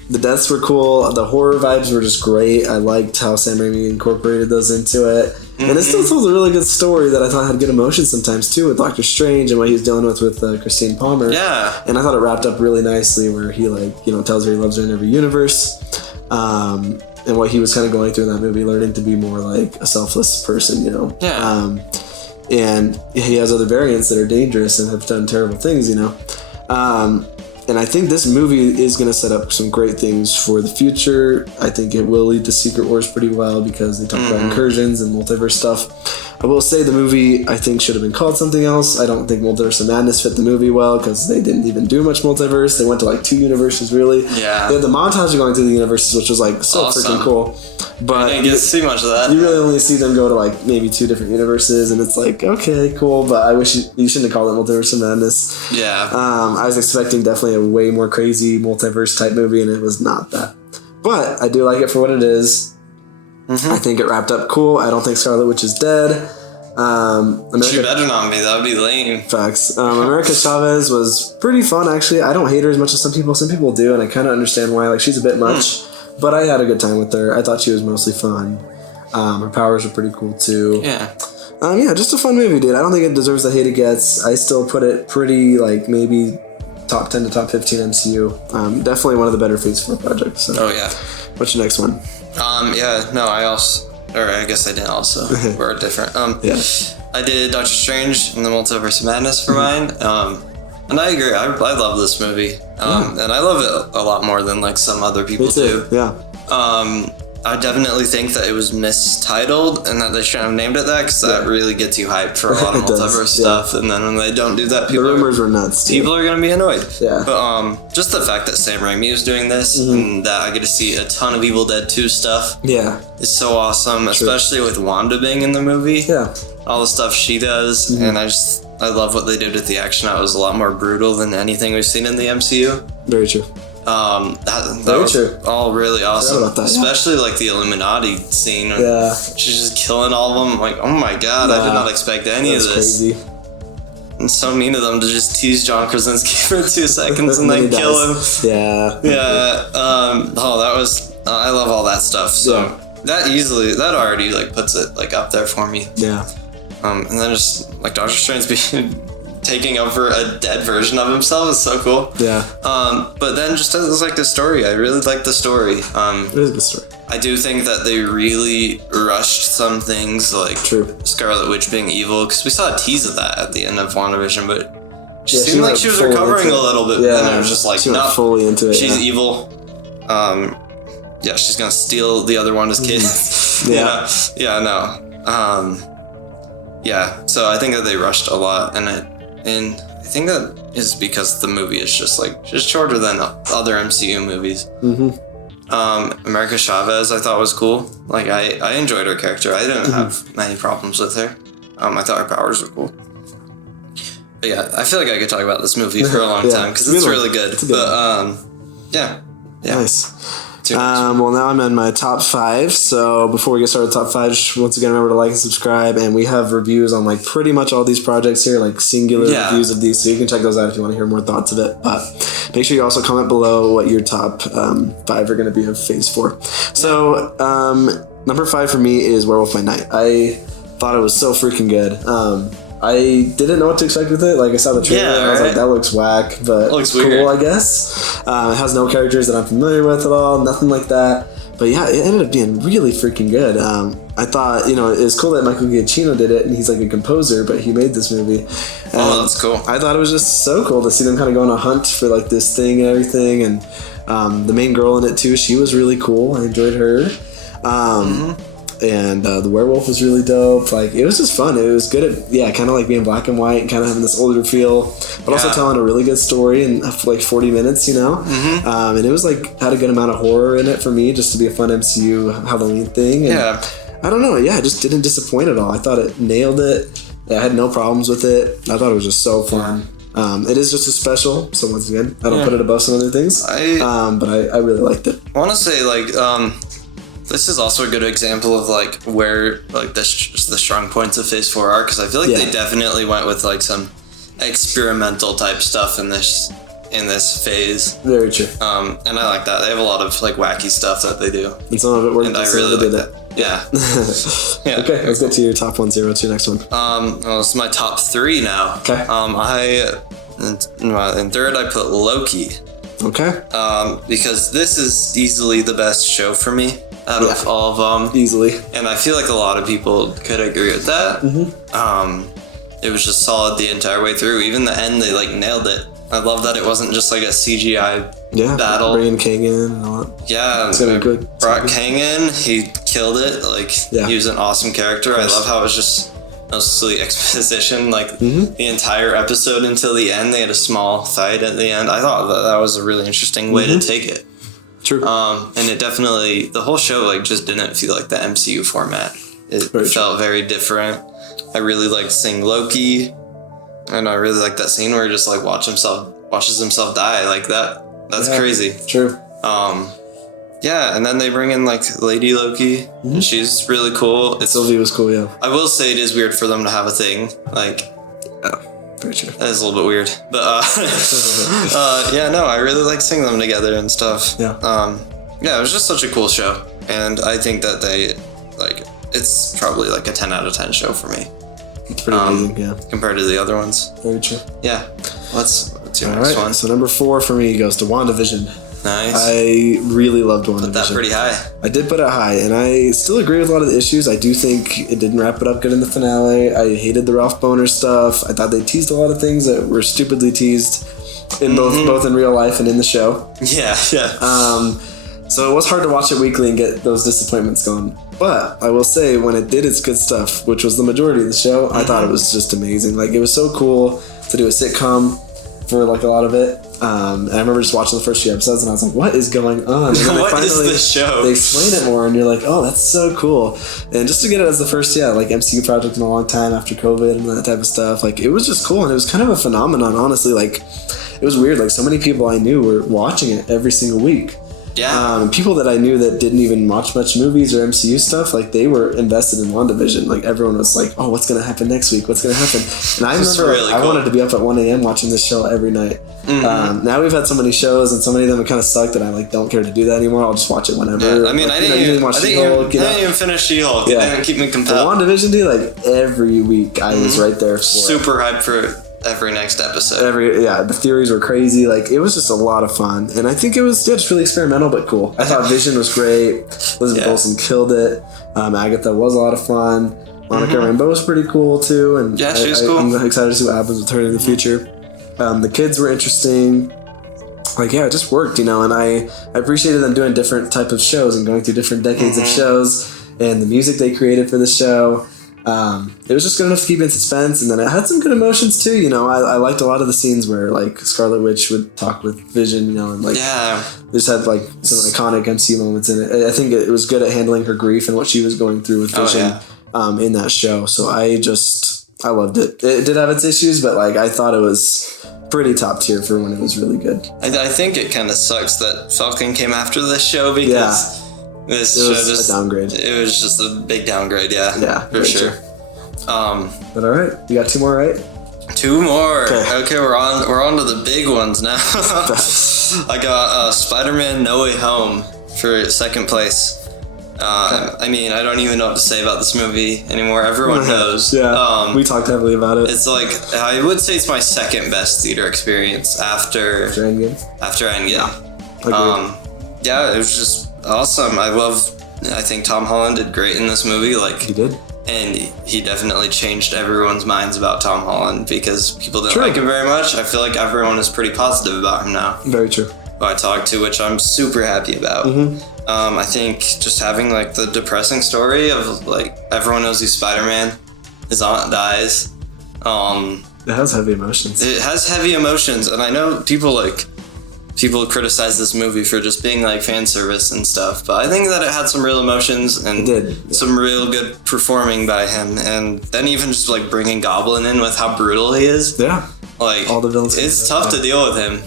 The deaths were cool. The horror vibes were just great. I liked how Sam Raimi incorporated those into it. And it still tells a really good story that I thought had good emotions sometimes too, with Doctor Strange and what he was dealing with Christine Palmer. Yeah. And I thought it wrapped up really nicely where he tells her he loves her in every universe. And what he was kind of going through in that movie, learning to be more like a selfless person, you know. Yeah. And he has other variants that are dangerous and have done terrible things, you know. And I think this movie is going to set up some great things for the future. I think it will lead to Secret Wars pretty well because they talk about incursions and multiverse stuff. I will say the movie, I think, should have been called something else. I don't think Multiverse of Madness fit the movie well because they didn't even do much multiverse. They went to like 2 universes, really. Yeah. They had the montage of going through the universes, which was like so freaking cool. But I didn't get to see much of that. You really only see them go to like maybe 2 different universes, and it's like, okay, cool, but I wish you shouldn't have called it Multiverse of Madness. Yeah. I was expecting definitely a way more crazy multiverse type movie, and it was not that. But I do like it for what it is. I think it wrapped up cool. I don't think Scarlet Witch is dead. She better not be. That would be lame. Facts. America Chavez was pretty fun, actually. I don't hate her as much as some people. Some people do, and I kind of understand why. Like, she's a bit much. But I had a good time with her. I thought she was mostly fun. Her powers were pretty cool, too. Yeah. Just a fun movie, dude. I don't think it deserves the hate it gets. I still put it pretty, like, maybe top 10 to top 15 MCU. Definitely one of the better Phase 4 projects. So. Oh, yeah. What's your next one? I guess I didn't also. We're different. I did Doctor Strange and the Multiverse of Madness for mine. And I agree. I love this movie. And I love it a lot more than like some other people do. Yeah. I definitely think that it was mistitled and that they shouldn't have named it that because that really gets you hyped for a lot of multiverse stuff. And then when they don't do that, the rumors were nuts. Too. People are going to be annoyed. Yeah. But just the fact that Sam Raimi is doing this and that I get to see a ton of Evil Dead 2 stuff is so awesome, especially with Wanda being in the movie. Yeah. All the stuff she does. And I love what they did with the action. It was a lot more brutal than anything we've seen in the MCU. Very true. That was all really awesome. That, especially like the Illuminati scene. Yeah. She's just killing all of them. Like, oh my god, I did not expect any of this. Crazy. And so mean of them to just tease John Krasinski for 2 seconds and then kill him. Yeah. Yeah. That was. I love all that stuff. So that already like puts it like up there for me. Yeah. And then just like Doctor Strange being taking over a dead version of himself is so cool. Yeah. But then just as like the story, I really like the story. It is a good story. I do think that they really rushed some things, like Scarlet Witch being evil, because we saw a tease of that at the end of WandaVision, but she seemed like she was recovering a little bit. Yeah. And it was just like, no, fully into it. She's evil. She's gonna steal the other Wanda's kids. So I think that they rushed a lot, and I think that is because the movie is just shorter than other MCU movies. America Chavez I thought was cool. Like I enjoyed her character. I didn't have many problems with her. I thought her powers were cool. But yeah, I feel like I could talk about this movie for a long time because it's really good. Yeah. Nice. Well, now I'm in my top 5. So before we get started with top 5, just once again, remember to like and subscribe. And we have reviews on like pretty much all these projects here, like singular reviews of these. So you can check those out if you want to hear more thoughts of it. But make sure you also comment below what your top 5 are going to be of Phase 4. So number 5 for me is Werewolf by Night. I thought it was so freaking good. I didn't know what to expect with it. Like, I saw the trailer and I was like, that looks whack, but it's cool, I guess. It has no characters that I'm familiar with at all, nothing like that. But yeah, it ended up being really freaking good. I thought, it was cool that Michael Giacchino did it, and he's like a composer, but he made this movie. That's cool. I thought it was just so cool to see them kind of go on a hunt for like this thing and everything. And the main girl in it too, she was really cool. I enjoyed her. And the werewolf was really dope. Like, it was just fun. It was good at, kind of like being black and white and kind of having this older feel, but also telling a really good story in like 40 minutes, and it was like, had a good amount of horror in it for me, just to be a fun MCU Halloween thing. And I don't know. It just didn't disappoint at all. I thought it nailed it. I had no problems with it. I thought it was just so fun. It is just a special, so once again, I don't put it above some other things. But I really liked it. I want to say, like, this is also a good example of like where like the strong points of Phase 4 are, because I feel like they definitely went with like some experimental type stuff in this phase. Very true. And I like that. They have a lot of like wacky stuff that they do, and some of it worked. And I really like that. Yeah. Okay, let's get to your top 1, 0, to your next one. Well, it's my top 3 now. Okay. In third I put Loki. Okay. Because this is easily the best show for me out of all of them. Easily. And I feel like a lot of people could agree with that. It was just solid the entire way through. Even the end, they like nailed it. I love that it wasn't just like a CGI battle. Bringing Kang in and all that. Yeah. It's gonna be good. Brought Kang in. He killed it. Like, he was an awesome character. I love how it was just mostly exposition. Like, the entire episode until the end, they had a small fight at the end. I thought that was a really interesting way to take it. True. And it definitely, the whole show like just didn't feel like the MCU format. It felt very different. I really liked seeing Loki, and I really liked that scene where he just like watches himself die like that. That's crazy. True. And then they bring in like Lady Loki. And she's really cool. Sylvie was cool. Yeah. I will say it is weird for them to have a thing like. Very true. That is a little bit weird, but I really like seeing them together and stuff. Yeah. It was just such a cool show, and I think that it's probably like a 10 out of 10 show for me. It's pretty amazing, compared to the other ones. Very true. Yeah. What's your next one? So number 4 for me goes to Wandavision. Nice. I really loved Wandavision. Put that pretty high. I did put it high, and I still agree with a lot of the issues. I do think it didn't wrap it up good in the finale. I hated the Ralph Boner stuff. I thought they teased a lot of things that were stupidly teased in both in real life and in the show. Yeah. So it was hard to watch it weekly and get those disappointments going. But I will say, when it did its good stuff, which was the majority of the show, I thought it was just amazing. Like, it was so cool to do a sitcom for like a lot of it. And I remember just watching the first few episodes and I was like, what is going on? And then what is this show? They explain it more and you're like, oh, that's so cool. And just to get it as the first, like MCU project in a long time after COVID and that type of stuff, like, it was just cool. And it was kind of a phenomenon, honestly. Like, it was weird. Like, so many people I knew were watching it every single week. Yeah. People that I knew that didn't even watch much movies or MCU stuff, like, they were invested in WandaVision. Like, everyone was like, oh, what's going to happen next week? What's going to happen? And I remember really I wanted to be up at 1 a.m. watching this show every night. Now we've had so many shows and so many of them have kind of sucked that I like don't care to do that anymore. I'll just watch it whenever. Yeah, I mean, I didn't even finish She-Hulk. Yeah. They didn't keep me compelled. WandaVision, dude, like, every week I was right there for Super hyped for every next episode. The theories were crazy. Like, it was just a lot of fun, and I think it was just really experimental but cool. I thought Vision was great. Elizabeth Olsen killed it. Agatha was a lot of fun. Monica Rambeau was pretty cool too, and she's cool. I'm excited to see what happens with her in the future. The kids were interesting. Like, it just worked, and I appreciated them doing different type of shows and going through different decades of shows. and the music they created for the show. It was just good enough to keep in suspense, and then it had some good emotions too. You know, I liked a lot of the scenes where like Scarlet Witch would talk with Vision, you know, and like just had like some iconic MCU moments in it. I think it was good at handling her grief and what she was going through with Vision in that show. So I loved it. It did have its issues, but like I thought it was pretty top tier for when it was really good. I think it kind of sucks that Falcon came after this show because this show just a downgrade. It was just a big downgrade, for sure. But all right, you got 2 more, right? 2 more. Okay, we're on to the big ones now. I got Spider-Man No Way Home for second place. I mean, I don't even know what to say about this movie anymore. Everyone knows. We talked heavily about it. It's like, I would say it's my second best theater experience after Endgame. Yeah, it was just awesome. I think Tom Holland did great in this movie. Like, he did. And he definitely changed everyone's minds about Tom Holland because people didn't like him very much. I feel like everyone is pretty positive about him now. Very true. Who I talked to, which I'm super happy about. I think just having like the depressing story of like everyone knows who Spider-Man, his aunt dies. It has heavy emotions. It has heavy emotions, and I know people criticize this movie for just being like fan service and stuff, but I think that it had some real emotions and some real good performing by him, and then even just like bringing Goblin in with how brutal he is. Like all the villains. It's tough to deal with him.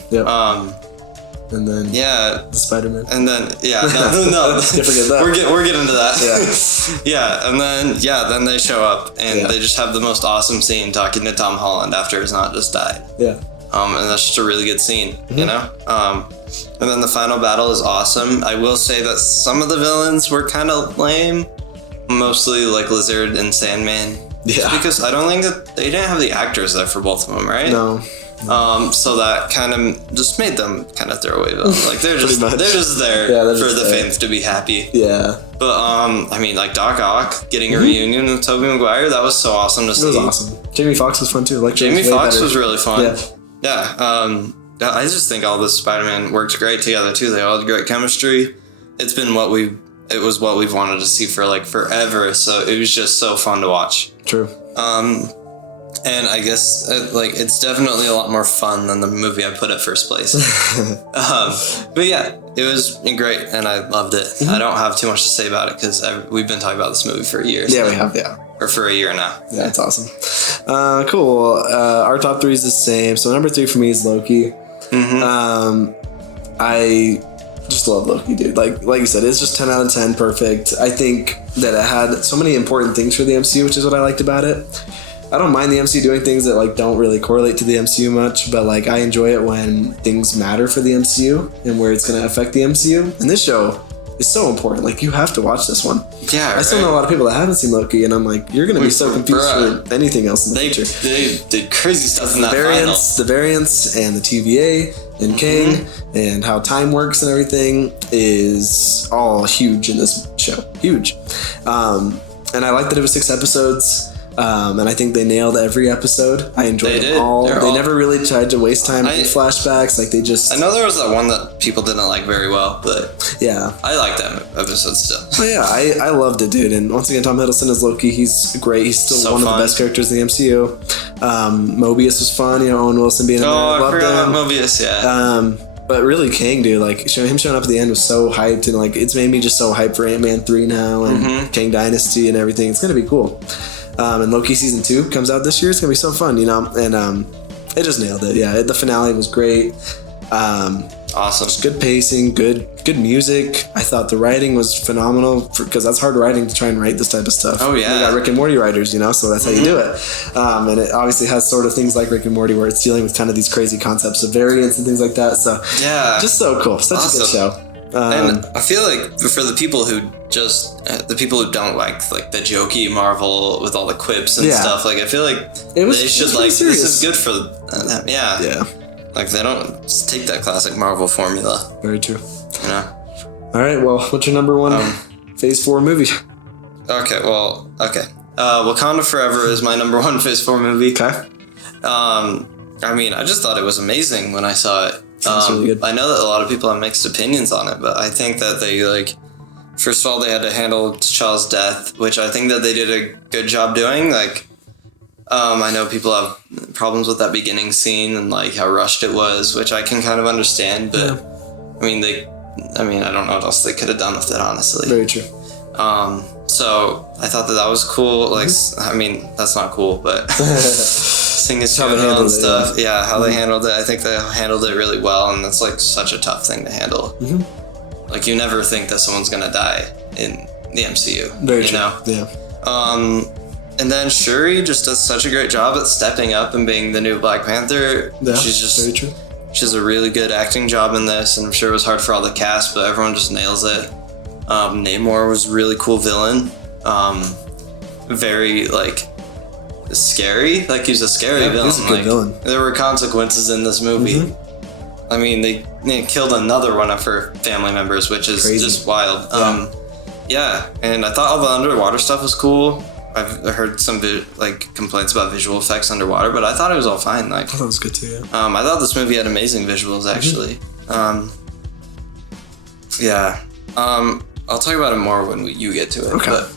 And then the Spider-Man. And then no. Forget that. We're getting to that. And then they show up and they just have the most awesome scene talking to Tom Holland after his aunt just died. And that's just a really good scene, you know? And then the final battle is awesome. I will say that some of the villains were kind of lame, mostly like Lizard and Sandman. Just because I don't think that they didn't have the actors there for both of them, right? No. So that kind of just made them kind of throwaway villains. Like they're just there for the fans to be happy. But I mean, like Doc Ock getting a reunion with Tobey Maguire, that was so awesome to see. It was awesome. Jamie Foxx was fun too. Like Jamie Foxx was really fun. I just think all the Spider-Man worked great together too. They all had great chemistry. It's been what we've wanted to see for like forever. So it was just so fun to watch. True. And I guess it's definitely a lot more fun than the movie I put at first place. But yeah, it was great and I loved it. I don't have too much to say about it because we've been talking about this movie for years. We have. Or for a year now. Yeah, it's awesome. Cool. Our top 3 is the same. So number 3 for me is Loki. I just love Loki, dude. Like you said, it's just 10 out of 10, perfect. I think that it had so many important things for the MCU, which is what I liked about it. I don't mind the MCU doing things that like don't really correlate to the MCU much, but like I enjoy it when things matter for the MCU and where it's going to affect the MCU. And this show is so important. Like you have to watch this one. I still know a lot of people that haven't seen Loki, and I'm like, you're going to be so confused for anything else in the future. They did crazy stuff in that final. The variants and the TVA and King and how time works and everything is all huge in this show. Huge. And I like that it was 6 episodes. And I think they nailed every episode. I enjoyed them all. They never really tried to waste time with flashbacks. Like they just. I know there was that one that people didn't like very well, but I liked that episode still. Oh yeah, I loved it, dude. And once again, Tom Hiddleston as Loki, he's great. He's still so one of the best characters in the MCU. Mobius was fun. You know, Owen Wilson being in there. I forgot about Mobius. But really, Kang, dude, like him showing up at the end was so hyped, and like it's made me just so hyped for Ant-Man 3 now and Kang Dynasty and everything. It's gonna be cool. And Loki season 2 comes out this year. It's gonna be so fun, you know. And it just nailed it. Yeah, the finale was great. Awesome. Just good pacing, good music. I thought the writing was phenomenal because that's hard writing to try and write this type of stuff. Oh yeah. You got Rick and Morty writers, you know, so that's how you do it. And it obviously has sort of things like Rick and Morty where it's dealing with kind of these crazy concepts of variants and things like that. So just so cool. Such a good show. And I feel like for the people who don't like the jokey Marvel with all the quips and stuff, like I feel like they should like serious. This is good for them. Yeah. Like they don't take that classic Marvel formula. Very true. You know. All right. Well, what's your number 1 Phase 4 movie? Okay. Wakanda Forever is my number 1 Phase 4 movie. Okay. I mean, I just thought it was amazing when I saw it. Really good. I know that a lot of people have mixed opinions on it, but I think that they first of all, they had to handle T'Challa's death, which I think that they did a good job doing. Like, I know people have problems with that beginning scene and like how rushed it was, which I can kind of understand. But I mean, I don't know what else they could have done with it, honestly. Very true. So I thought that was cool. Like, I mean, that's not cool, but seeing his funeral and stuff. Yeah, how they handled it. I think they handled it really well, and that's like such a tough thing to handle. Like, you never think that someone's gonna die in the MCU. Very true. Know? Yeah. And then Shuri just does such a great job at stepping up and being the new Black Panther. Yeah, she's just very true. She has a really good acting job in this, and I'm sure it was hard for all the cast, but everyone just nails it. Namor was a really cool villain. Very, like, scary. Like, he's a scary villain. He's a good villain. There were consequences in this movie. I mean, they killed another one of her family members, which is crazy. Just wild. Yeah, and I thought all the underwater stuff was cool. I've heard some complaints about visual effects underwater, but I thought it was all fine. Like, I thought it was good too. Yeah. I thought this movie had amazing visuals, actually. I'll talk about it more when you get to it. Okay. But.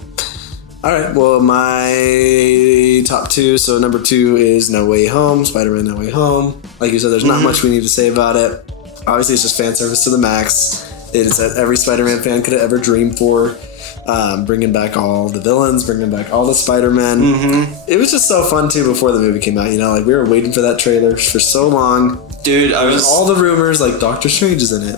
All right. Well, my top 2. So number 2 is No Way Home. Spider-Man No Way Home. Like you said, there's not much we need to say about it. Obviously, it's just fan service to the max. It's that every Spider-Man fan could have ever dreamed for. Bringing back all the villains, bringing back all the Spider-Men. It was just so fun too before the movie came out. You know, like we were waiting for that trailer for so long. Dude, all the rumors, like Doctor Strange is in it.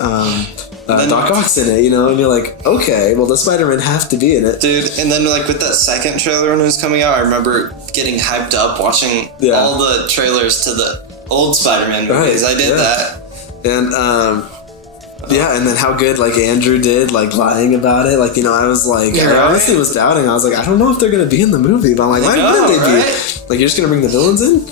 Doc Ock's in it, you know, and you're like, okay, well, the Spider-Man have to be in it. Dude, and then like with that second trailer when it was coming out, I remember getting hyped up watching all the trailers to the old Spider-Man movies. I did that. And, and then how good, like, Andrew did, like, lying about it. Like, you know, I was like, I honestly was doubting. I was like, I don't know if they're going to be in the movie. But I'm like, why wouldn't they be? Like, you're just going to bring the villains in?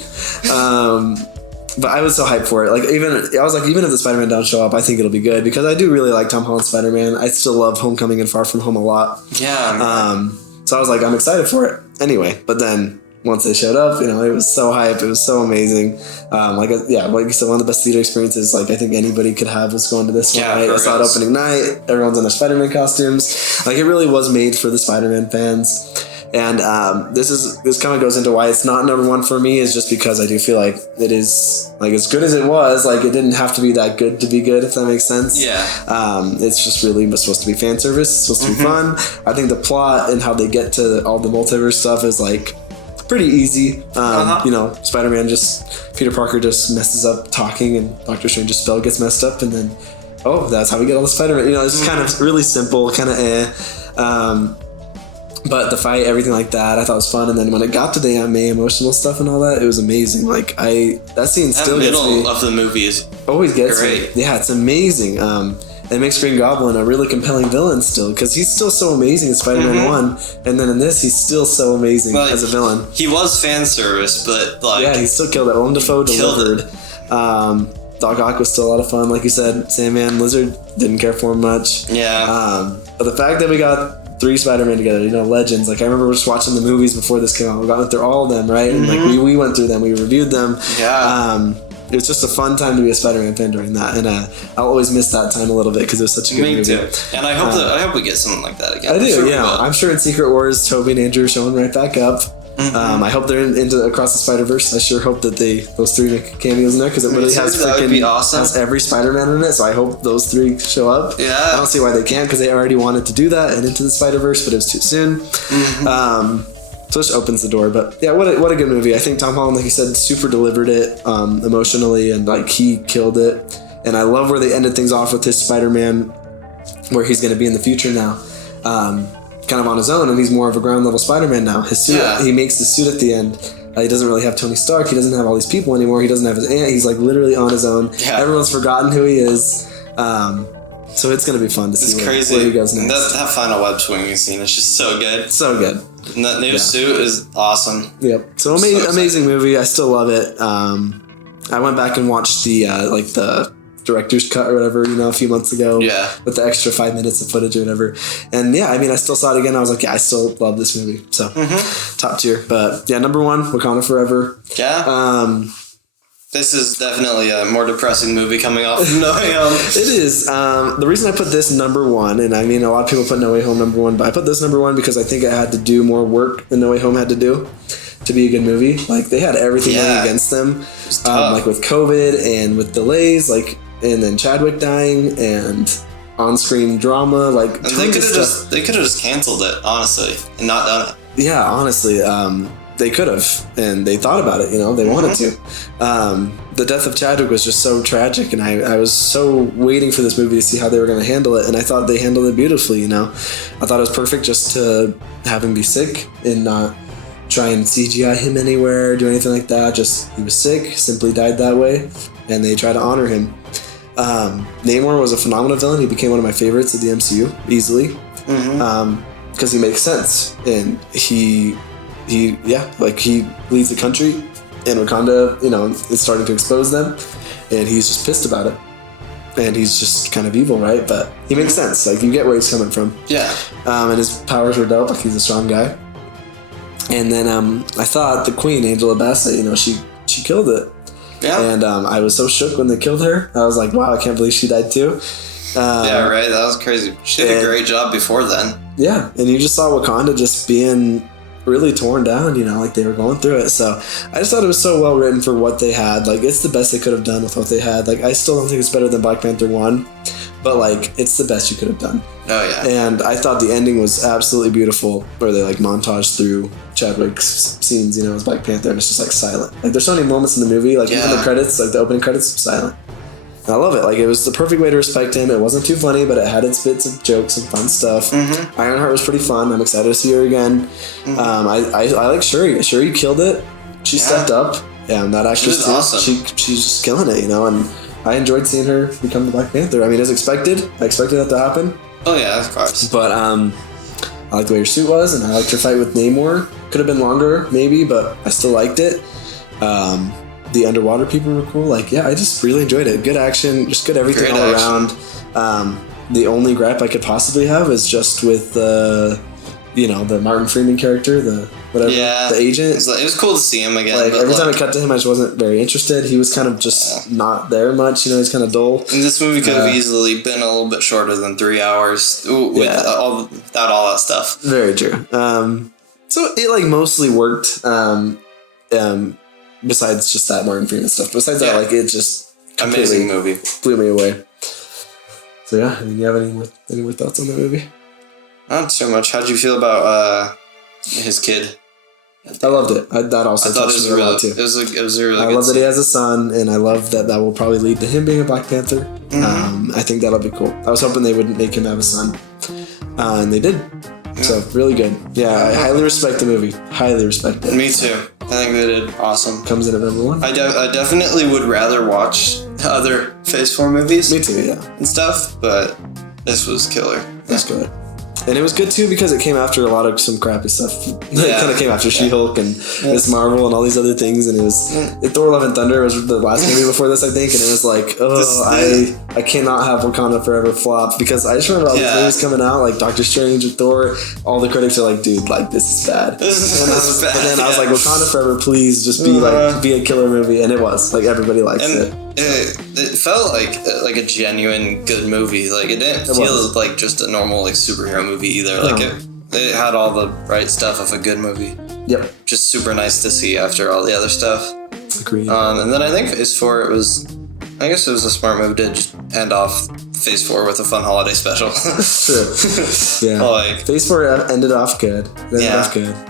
But I was so hyped for it. Like, even if the Spider-Man don't show up, I think it'll be good. Because I do really like Tom Holland's Spider-Man. I still love Homecoming and Far From Home a lot. Yeah. So I was like, I'm excited for it. Anyway, but then once they showed up, you know, it was so hype. It was so amazing. Like you said, one of the best theater experiences like I think anybody could have was going to this one. Right? I saw it opening night. Everyone's in their Spider-Man costumes. Like, it really was made for the Spider-Man fans. And this kind of goes into why it's not number 1 for me, is just because I do feel like it is, like, as good as it was, like, it didn't have to be that good to be good, if that makes sense. Yeah. It's just really supposed to be fan service. It's supposed to be fun. I think the plot and how they get to all the multiverse stuff is, like, pretty easy. You know, Spider-Man Peter Parker just messes up talking, and Doctor Strange's spell gets messed up, and then, that's how we get all the Spider-Man. You know, it's just kind of really simple, kind of but the fight, everything like that, I thought was fun. And then when it got to the emotional stuff and all that, it was amazing. Like, that scene still gets me. The middle of the movie is always gets great. me. Yeah, it's amazing. It makes Green Goblin a really compelling villain still, because he's still so amazing in Spider-Man 1, and then in this, he's still so amazing as a villain. He was fan service, but like... Yeah, he still killed it. Willem Dafoe delivered. Doc Ock was still a lot of fun, like you said. Sandman, Lizard, didn't care for him much. Yeah. But the fact that we got 3 Spider-Man together, you know, legends. Like, I remember just watching the movies before this came out. We got through all of them, right? And like we went through them, we reviewed them. Yeah. It was just a fun time to be a Spider-Man fan during that, and I'll always miss that time a little bit because it was such a good movie. Me too. And I hope we get something like that again. I do, I'm sure in Secret Wars, Tobey and Andrew are showing right back up. I hope they're into Across the Spider-Verse. I sure hope that those 3 make cameos in there, because it really has every Spider-Man in it, so I hope those 3 show up. Yeah. I don't see why they can't, because they already wanted to do that and Into the Spider-Verse, but it was too soon. So it just opens the door. But yeah, what a good movie. I think Tom Holland, like you said, super delivered it emotionally, and like he killed it. And I love where they ended things off with his Spider-Man, where he's going to be in the future now. Kind of on his own, and he's more of a ground level Spider-Man now. His suit, he makes the suit at the end. He doesn't really have Tony Stark. He doesn't have all these people anymore. He doesn't have his aunt. He's like literally on his own. Yeah. Everyone's forgotten who he is. So it's going to be fun to see where he goes next. That final web swinging scene is just so good. So good. And that new suit is awesome. Yep. So amazing movie. I still love it. I went back and watched the director's cut or whatever, a few months ago. Yeah. With the extra 5 minutes of footage or whatever. And yeah, I mean, I still saw it again. I was like, I still love this movie. So top tier. But yeah, number 1, Wakanda Forever. Yeah. This is definitely a more depressing movie coming off of No Way Home. It is. The reason I put this number one, and I mean, a lot of people put No Way Home number one, but I put this number one because I think it had to do more work than No Way Home had to do to be a good movie. Like, they had everything going against them. Like, with COVID and with delays, like, and then Chadwick dying and on-screen drama. Like, and they could have just canceled it, honestly, and not done it. Yeah, honestly. They could have, and they thought about it, you know, they wanted to. The death of Chadwick was just so tragic, and I was so waiting for this movie to see how they were going to handle it, and I thought they handled it beautifully, you know. I thought it was perfect just to have him be sick and not try and CGI him anywhere, do anything like that. Just, he was sick, simply died that way, and they try to honor him. Namor was a phenomenal villain. He became one of my favorites of the MCU, easily, because he makes sense, and he leads the country, and Wakanda, you know, is starting to expose them, and he's just pissed about it, and he's just kind of evil, right? But he makes sense. Like, you get where he's coming from. Yeah. And his powers were dope. Like, he's a strong guy. And then I thought the Queen, Angela Bassett, you know, she killed it. Yeah. And I was so shook when they killed her. I was like, wow, I can't believe she died too. Yeah, right. That was crazy. She did a great job before then. Yeah, and you just saw Wakanda just being really torn down, you know, like they were going through it. So I just thought it was so well written for what they had. Like, it's the best they could have done with what they had. Like, I still don't think it's better than Black Panther 1, but like, it's the best you could have done. Oh yeah. And I thought the ending was absolutely beautiful, where they like montage through Chadwick's scenes, you know, as Black Panther, and it's just like silent. Like, there's so many moments in the movie, like even the credits, like the opening credits, silent. And I love it. Like, it was the perfect way to respect him. It wasn't too funny, but it had its bits of jokes and fun stuff. Ironheart was pretty fun. I'm excited to see her again. I like Shuri. Shuri killed it. She stepped up. Yeah, and that actress, awesome. She's just killing it, you know, and I enjoyed seeing her become the Black Panther. I mean, as expected. I expected that to happen. Oh yeah, of course. But I liked the way her suit was, and I liked her fight with Namor. Could have been longer, maybe, but I still liked it. The underwater people were cool. Like, yeah, I just really enjoyed it. Good action, just good everything all around. The only gripe I could possibly have is just with the Martin Freeman character, the agent. It was cool to see him again. Like, every time I cut to him, I just wasn't very interested. He was kind of just not there much. You know, he's kind of dull. And this movie could have easily been a little bit shorter than 3 hours without all that stuff. Very true. So it like mostly worked. Besides just that Martin Freeman stuff. Besides that, like, it just amazing movie. Blew me away. So yeah, I mean, you have any more thoughts on the movie? Not so much. How'd you feel about his kid? I loved it. That also touched me a lot too. It was a really I good love that scene. he has a son, and I love that will probably lead to him being a Black Panther. I think that'll be cool. I was hoping they wouldn't make him have a son, and they did. So really good. Yeah, I highly respect the movie. Highly respect it. Me too. I think they did awesome. Comes in at number one. I definitely would rather watch other Phase 4 movies. Me too, yeah. And stuff, but this was killer. That's good. And it was good too because it came after a lot of some crappy stuff. It kind of came after She-Hulk and Miss Marvel and all these other things, and it was Thor: Love and Thunder was the last movie before this, I think, and it was like, I cannot have Wakanda Forever flop, because I just remember all these movies coming out, like Doctor Strange and Thor. All the critics are like, dude, like, this is bad. But then I was like, Wakanda Forever, please just be a killer movie, and it was like everybody likes it. It felt like a genuine good movie. Like, it didn't feel like just a normal like superhero movie either. Like, it had all the right stuff of a good movie. Yep. Just super nice to see after all the other stuff. Agreed. And then I think Phase 4, I guess it was a smart move to just end off Phase 4 with a fun holiday special. True. Yeah. Like, Phase 4 ended off good.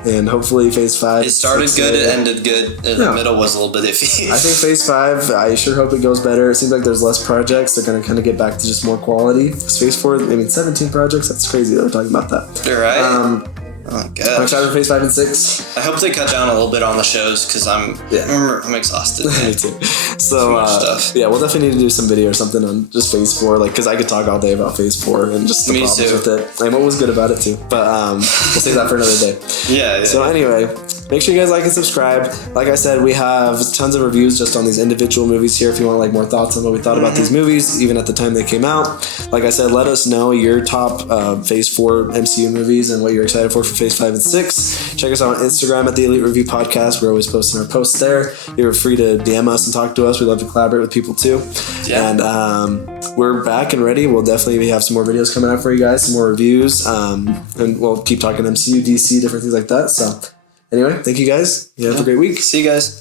And hopefully Phase 5. It started good, it ended good. The middle was a little bit iffy. I think Phase 5, I sure hope it goes better. It seems like there's less projects. They're going to kind of get back to just more quality. Phase 4, 17 projects. That's crazy that we're talking about that. You're right. Oh, gosh. I'm excited for Phase 5 and 6. I hope they cut down a little bit on the shows, because I'm exhausted. Me too. So, we'll definitely need to do some video or something on just Phase 4, like, because I could talk all day about Phase 4 and just the problems with it. And what was good about it too. But we'll save that for another day. Yeah. So anyway, make sure you guys like and subscribe. Like I said, we have tons of reviews just on these individual movies here if you want like more thoughts on what we thought about these movies, even at the time they came out. Like I said, let us know your top Phase 4 MCU movies and what you're excited for Phase 5 and 6. Check us out on Instagram at the ELEET Review Podcast. We're always posting our posts there. You're free to DM us and talk to us. We love to collaborate with people too. Yeah. And we're back and ready. We'll definitely have some more videos coming out for you guys, some more reviews, and we'll keep talking MCU, DC, different things like that. So anyway, thank you guys. You have a great week. See you guys.